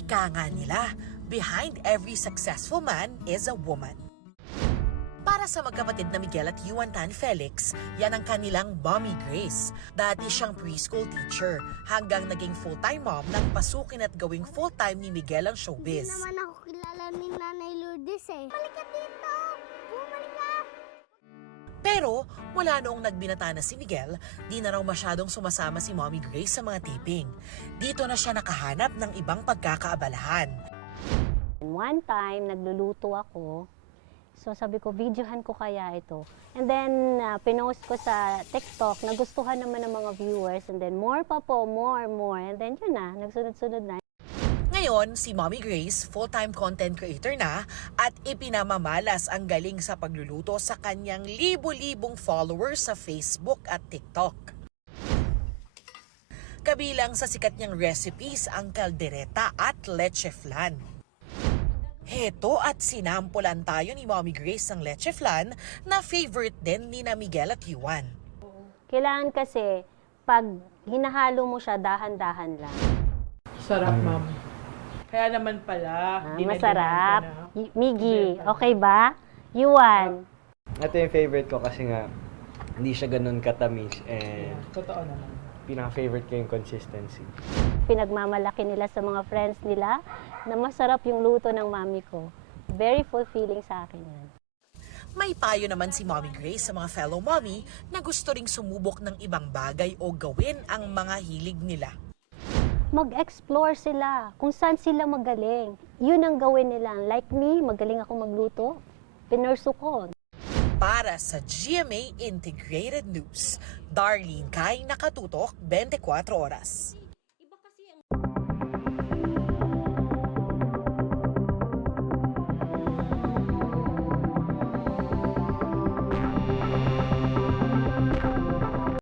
Ika nga nila, behind every successful man is a woman. Para sa magkapatid na Miguel at Yuan Tan Felix, yan ang kanilang Mommy Grace. Dati siyang preschool teacher hanggang naging full-time mom nang pasukin at gawing full-time ni Miguel ang showbiz. Hindi naman ako kilala ni Nanay Lourdes eh. Balik ka dito! Bumalik ka! Pero mula noong nagbinata na si Miguel, di na raw masyadong sumasama si Mommy Grace sa mga taping. Dito na siya nakahanap ng ibang pagkakaabalahan. One time, nagluluto ako. So sabi ko, videohan ko kaya ito. And then, pinost ko sa TikTok, nagustuhan naman ng mga viewers. And then, more pa po, more. And then, yun na, nagsunod-sunod na. Ngayon, si Mommy Grace, full-time content creator na at ipinamamalas ang galing sa pagluluto sa kanyang libo-libong followers sa Facebook at TikTok. Kabilang sa sikat niyang recipes ang kaldereta at leche flan. Heto at sinampulan tayo ni Mommy Grace ng leche flan na favorite din ni na Miguel at Yuan. Kailangan kasi, pag hinahalo mo siya, dahan-dahan lang. Sarap, ma'am. Kaya naman pala, Masarap. Miggy, okay ba? Yuan. Ito yung favorite ko kasi nga hindi siya ganun katamis and Totoo naman. pinaka-favorite ko yung consistency. Pinagmamalaki nila sa mga friends nila na masarap yung luto ng mami ko. Very fulfilling sa akin yan. May payo naman si Mommy Grace sa mga fellow mommy na gusto ring sumubok ng ibang bagay o gawin ang mga hilig nila. Mag-explore sila kung saan sila magaling. Yun ang gawin nila. Like me, magaling ako magluto. Pinursu ko. Para sa GMA Integrated News, Darlene Kai, Nakatutok, 24 Oras.